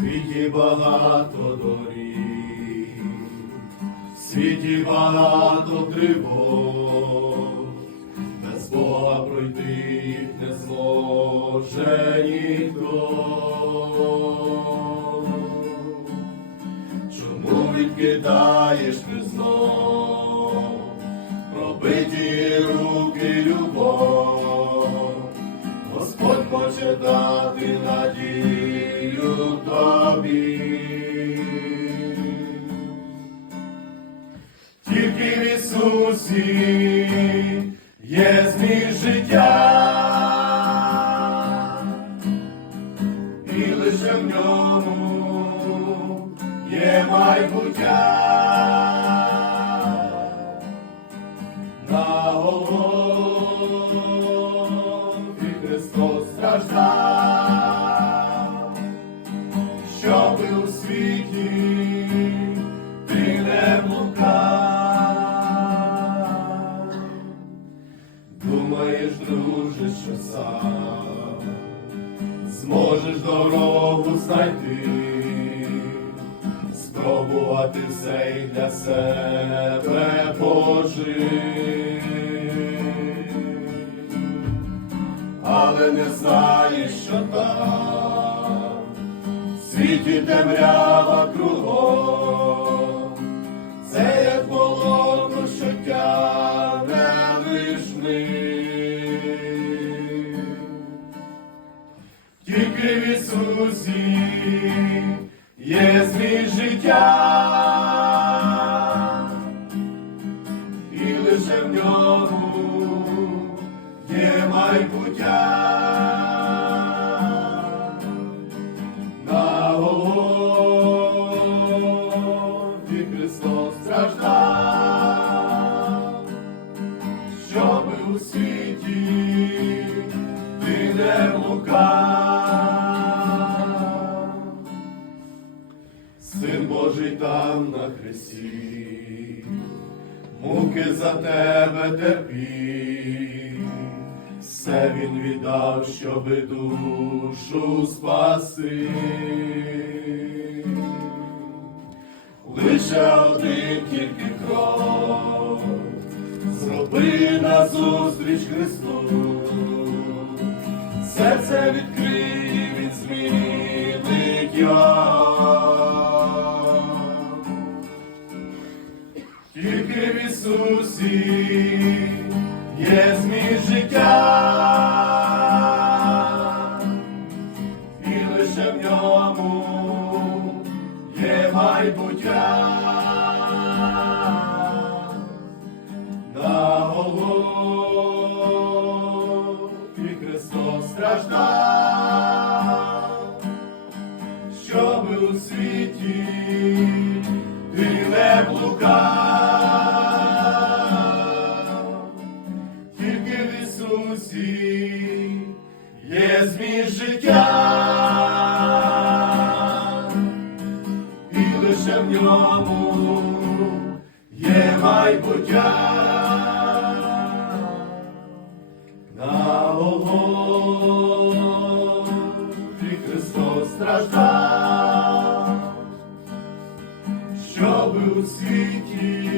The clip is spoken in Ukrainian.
світі багато доріг, світі багато тривог, без Бога пройти їх не зможе ніхто. Чому відкидаєш хоче дати надію тобі. Тільки в Ісусі є зміст життя, і лише в ньому є майбуття. Христос страждав, щоби у світі ти не блукав. Думаєш, друже, що сам зможеш дорогу знайти, спробувати все і для себе пожити. Але не знаєш, що там. В світі темрява кругом, це як болото, що тягне лиш вниз. Тільки в Ісусі є зміст життя, блукав. Син Божий там на хресті, муки за тебе терпів, все він віддав, щоби душу спаси. Лише один тільки крок, зроби назустріч Христу, серце відкрив від змінить його. Тільки в Ісусі є зміст життя, у світі ти не блукав, тільки в Ісусі є зміст життя, і лише в ньому є майбуття. На Голгофі Христос страждав, Você. que